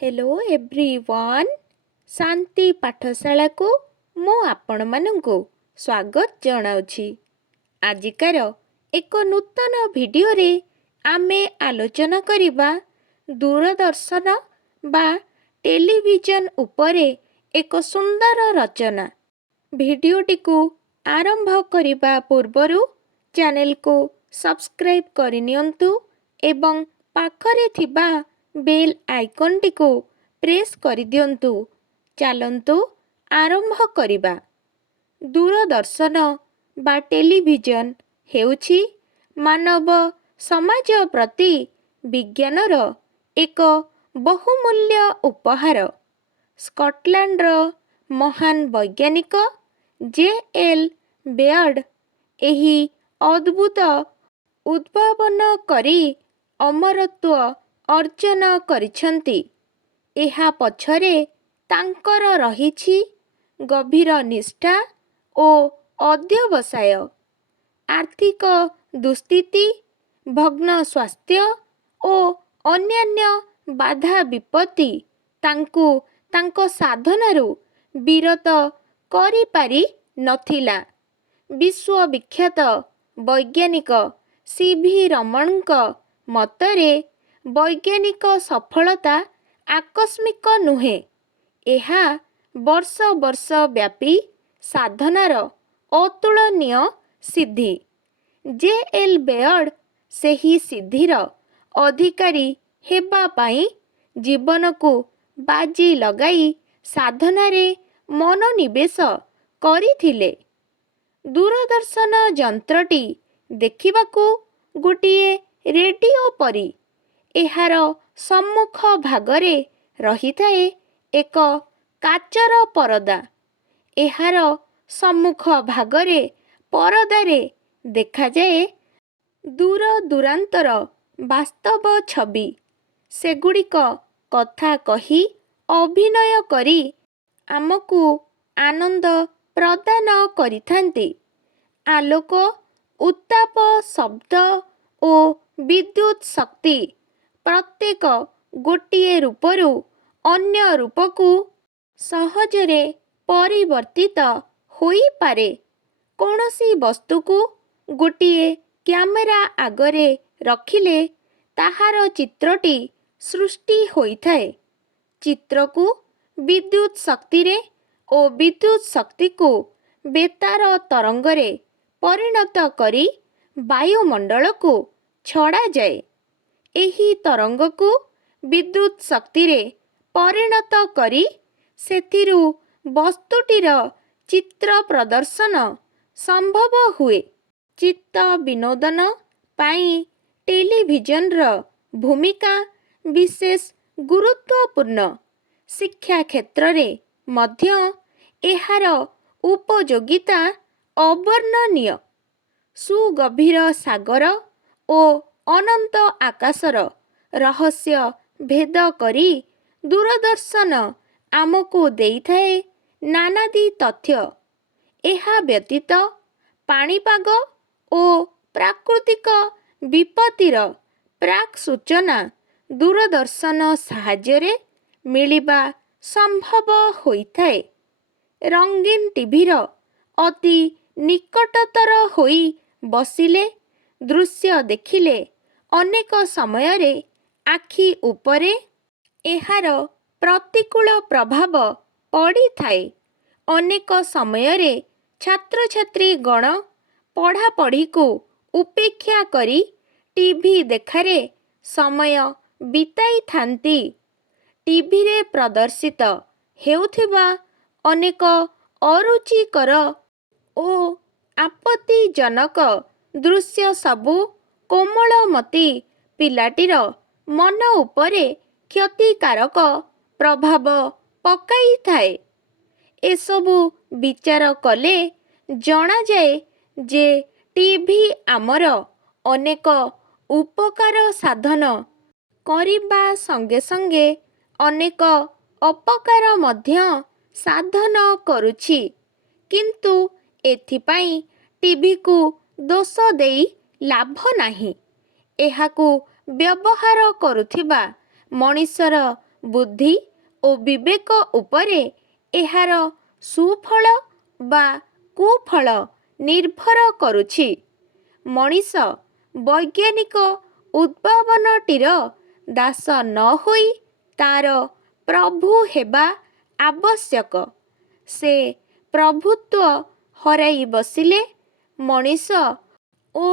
Hello everyone शांति पाठशाला को मु आपण मानंकु स्वागत जनाउछि। आजिकार एक नूतन वीडियो रे आमे आलोचना करिबा दूरदर्शन बा टेलीविजन उपरे एक सुंदर रचना। वीडियोटी को आरंभ करिबा पूर्वरु चैनल को सब्सक्राइब करिनियंतु एवं पाखरे थिबा बेल आइकन टी को प्रेस करि दियंतु। चलंतु आरंभ करिबा। दूरदर्शन बा टेलीविजन हेउछि मानव समाज प्रति विज्ञानर एक बहुमूल्य उपहार। स्कॉटलैंड महान वैज्ञानिक जे.एल. बेयर्ड एही अद्भुत उद्भावन करी अमरत्व अर्जन करिछंती। एहा पछरे तांकर रहिछि गभीर निष्ठा ओ अध्यवसाय। आर्थिक दुस्थिति, भग्न स्वास्थ्य ओ अन्यान्य बाधा विपत्ति तांकु तांको साधनारु विरत करि पारि नथिला। विश्वविख्यात वैज्ञानिक सी.भी. रमणଙ୍କ मतरे वैज्ञानिक सफलता आकस्मिक नुहे, एहा वर्ष वर्ष व्यापी साधनार अतुलनीय सिद्धि। जे.एल. बेयर्ड सेही सिद्धिर अधिकारी हेबा पाई जीवन को बाजी लगाई साधनारे मनोनिवेश करिथिले। दूरदर्शन यंत्रटी देखिबाकू गोटिए रेडियो परी। एहार सम्मुख भागरे रहिथाए एक काचर परदा। एहार सम्मुख भागरे परदारे देखा जाए दूर दूरांतर वास्तव छवि। सेगुड़िक कथा कही अभिनय करी आमकू आनंद प्रदान करिथांती। आलोक, उत्ताप, शब्द ओ विद्युत शक्ति प्रत्येक गोटिए रूपरू अन्य रूपकू सहजरे परिवर्तित होई पारे। कोनोसी वस्तुकू गोटिए कैमेरा आगरे रखिले ताहार चित्रटी सृष्टि होइथाए। चित्रकू विद्युत शक्ति रे ओ विद्युत शक्ति को बेतार तरंगरे परिणत करी वायुमंडल को छड़ा जाए। एही तरंग को विद्युत शक्ति रे परिणत करी सेथिरु वस्तुटीर चित्र प्रदर्शन संभव हुए। चित्त विनोदन पाई टेलीविजन र भूमिका विशेष गुरुत्वपूर्ण। शिक्षा क्षेत्र रे मध्य एहार उपयोगिता अवर्णनीय। सुगभीर सागर ओ अनंत आकाशर रहस्य भेद करी दूरदर्शन आमको देइथाए नानादी तथ्य। एहा व्यतीत पाणीपाग ओ प्राकृतिक विपत्तिर प्राक सूचना दूरदर्शन साहाय्ୟରେ मिलिबा संभव होइथाए। रंगीन टीभीर अति निकटतर होई बसिले दृश्य देखिले अनेक समयरे आखि उपरे एहार प्रतिकूल प्रभाव पड़ी थाए। अनेक समयरे छात्र छात्री गण पढ़ापढ़ी को उपेक्षा करी टीवी देखारे समय बिताई थांती। टीवी रे प्रदर्शित हेउथिबा अनेक अरुचिकर ओ आपत्तिजनक दृश्य सबु कोमलमती पिलाटीर मन उपरे क्षतिकारक प्रभाव पकाई थाए। एसबु विचार कले जना जाए जे टीवी आमर अनेक उपकार साधन करिबा संगे संगे अनेक अपकार मध्य साधन करुछि। किंतु एथिपाई टीवी को दोष देई लाभ नाही। एहाकू व्यवहार करुथिबा मनिषर ବୁଦ୍ଧି ଓ ବିବେକ ଉପରେ ଏହାର ସୁଫଳ ବା କୁଫଳ ନିର୍ଭର କରୁଛି। ମଣିଷ ବୈଜ୍ଞାନିକ ଉଦ୍ଭାବନଟିର ଦାସ ନ ହୋଇ ତାର ପ୍ରଭୁ ହେବା ଆବଶ୍ୟକ। ସେ ପ୍ରଭୁତ୍ୱ ହରାଇ ବସିଲେ ମଣିଷ ଓ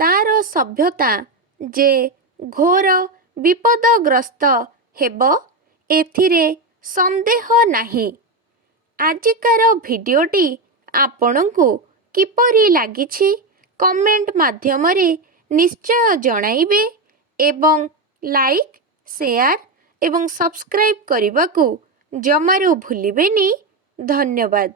ତାର ସଭ୍ୟତା ଯେ ଘୋର ବିପଦଗ୍ରସ୍ତ ହେବ ଏଥିରେ ସନ୍ଦେହ ନାହିଁ। ଆଜିକାର ଭିଡ଼ିଓଟି ଆପଣଙ୍କୁ କିପରି ଲାଗିଛି କମେଣ୍ଟ ମାଧ୍ୟମରେ ନିଶ୍ଚୟ ଜଣାଇବେ ଏବଂ ଲାଇକ୍, ସେୟାର ଏବଂ ସବସ୍କ୍ରାଇବ୍ କରିବାକୁ ଜମାରୁ ଭୁଲିବେନି। ଧନ୍ୟବାଦ।